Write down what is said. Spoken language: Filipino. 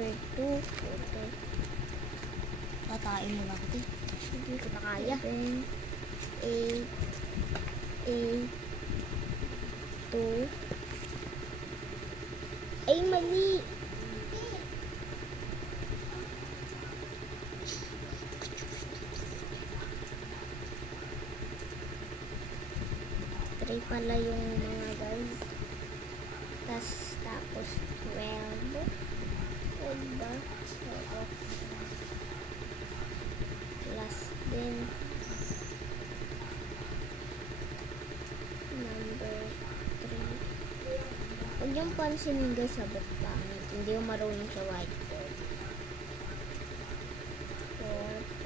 Number 2. Puto. Tatain mo lang ito. Hindi ko na kaya. 7, 8, 8, 2. Ay, mali. Three pala yung mga guys. Tapos 12. 12 ba? Oo. Plus din. Number 3. Huwag yung pansinin guys sa ba't pangit. Hindi yung marunong sa whiteboard. 4.